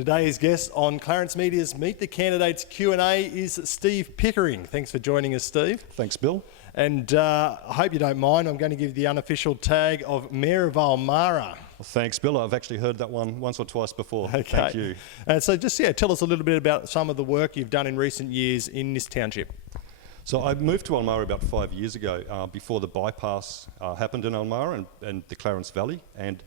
Today's guest on Clarence Media's Meet the Candidates Q&A is Steve Pickering. Thanks for joining us, Steve. Thanks, Bill. And I hope you don't mind, I'm going to give the unofficial tag of Mayor of Ulmarra. Well, thanks, Bill. I've actually heard that one once or twice before. Okay. Thank you. So just tell us a little bit about some of the work you've done in recent years in this township. So I moved to Ulmarra about 5 years ago, before the bypass happened in Ulmarra and the Clarence Valley. And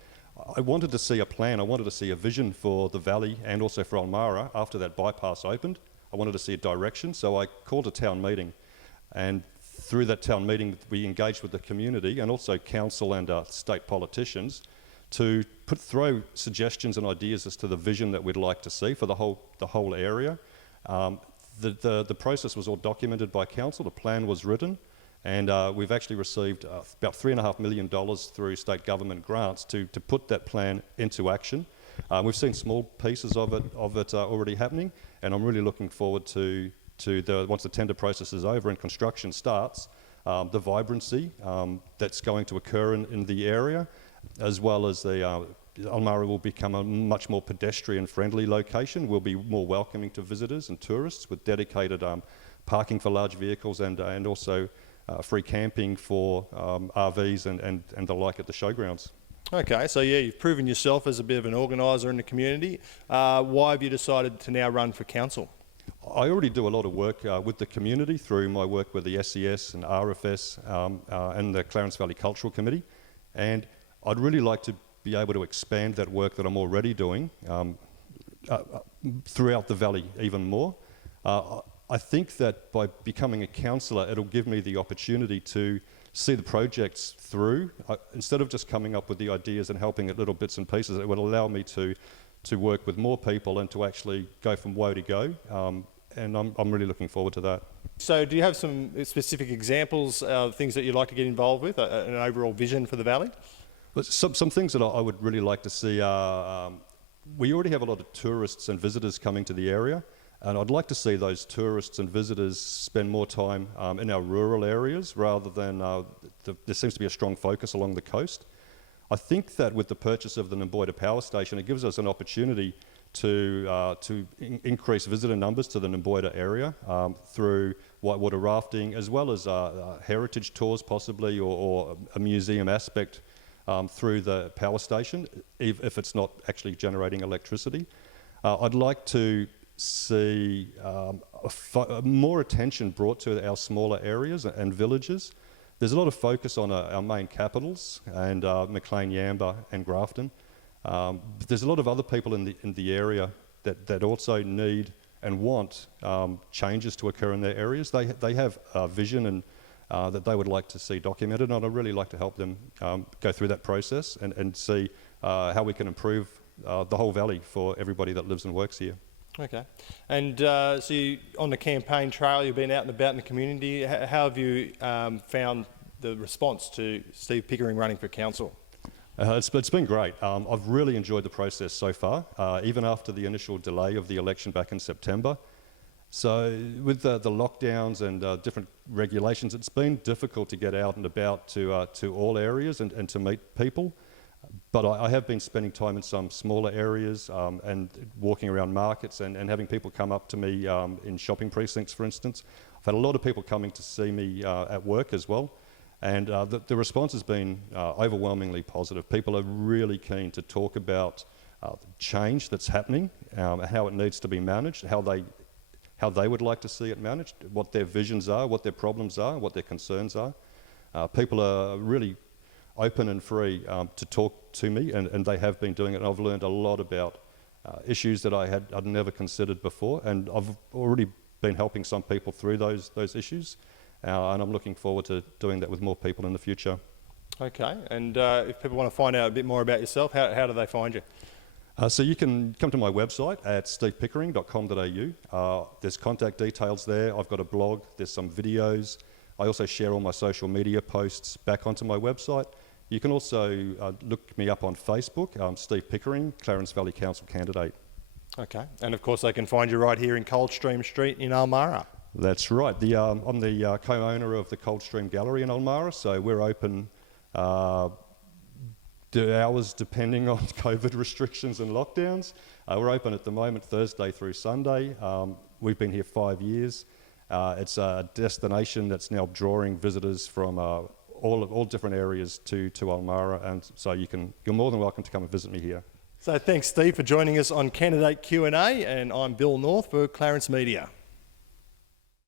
I wanted to see a plan, I wanted to see a vision for the valley and also for Ulmarra after that bypass opened. I wanted to see a direction, so I called a town meeting. And through that town meeting, we engaged with the community and also council and state politicians to throw suggestions and ideas as to the vision that we'd like to see for the whole area. The process was all documented by council, the plan was written, and we've actually received about $3.5 million through state government grants to put that plan into action. We've seen small pieces of it already happening, and I'm really looking forward to once the tender process is over and construction starts, the vibrancy that's going to occur in the area, as well as Ulmarra will become a much more pedestrian-friendly location. We'll be more welcoming to visitors and tourists with dedicated parking for large vehicles and also free camping for RVs and the like at the showgrounds. Okay, so you've proven yourself as a bit of an organiser in the community. Why have you decided to now run for council? I already do a lot of work with the community through my work with the SES and RFS and the Clarence Valley Cultural Committee, and I'd really like to be able to expand that work that I'm already doing throughout the valley even more. I think that by becoming a councillor, it'll give me the opportunity to see the projects through. Instead of just coming up with the ideas and helping at little bits and pieces, it would allow me to work with more people and to actually go from woe to go. And I'm really looking forward to that. So do you have some specific examples of things that you'd like to get involved with, an overall vision for the valley? But some things that I would really like to see are, we already have a lot of tourists and visitors coming to the area, and I'd like to see those tourists and visitors spend more time in our rural areas rather than, there seems to be a strong focus along the coast. I think that with the purchase of the Namboida Power Station, it gives us an opportunity to increase visitor numbers to the Namboida area through whitewater rafting, as well as heritage tours possibly, or a museum aspect through the power station, if it's not actually generating electricity. I'd like to see more attention brought to our smaller areas and villages. There's a lot of focus on our main capitals and Maclean, Yamba and Grafton. There's a lot of other people in the area that also need and want changes to occur in their areas. They have a vision and that they would like to see documented, and I'd really like to help them go through that process and see how we can improve the whole valley for everybody that lives and works here. Okay. And so on the campaign trail, you've been out and about in the community. How have you found the response to Steve Pickering running for council? It's been great. I've really enjoyed the process so far, even after the initial delay of the election back in September. So with the lockdowns and different regulations, it's been difficult to get out and about to all areas and to meet people. But I have been spending time in some smaller areas and walking around markets and having people come up to me in shopping precincts, for instance. I've had a lot of people coming to see me at work as well. And the response has been overwhelmingly positive. People are really keen to talk about the change that's happening, how it needs to be managed, how they would like to see it managed, what their visions are, what their problems are, what their concerns are. People are really open and free to talk to me, and they have been doing it. And I've learned a lot about issues that I'd never considered before, and I've already been helping some people through those issues. And I'm looking forward to doing that with more people in the future. Okay, and if people want to find out a bit more about yourself, how do they find you? So you can come to my website at stevepickering.com.au. There's contact details there. I've got a blog, there's some videos. I also share all my social media posts back onto my website. You can also look me up on Facebook, Steve Pickering, Clarence Valley Council candidate. Okay, and of course they can find you right here in Coldstream Street in Ulmarra. That's right. I'm the co-owner of the Coldstream Gallery in Ulmarra, so we're open hours depending on COVID restrictions and lockdowns. We're open at the moment Thursday through Sunday. We've been here 5 years. It's a destination that's now drawing visitors from all different areas to Ulmarra, and so you're more than welcome to come and visit me here. So thanks, Steve, for joining us on Candidate Q&A, and I'm Bill North for Clarence Media.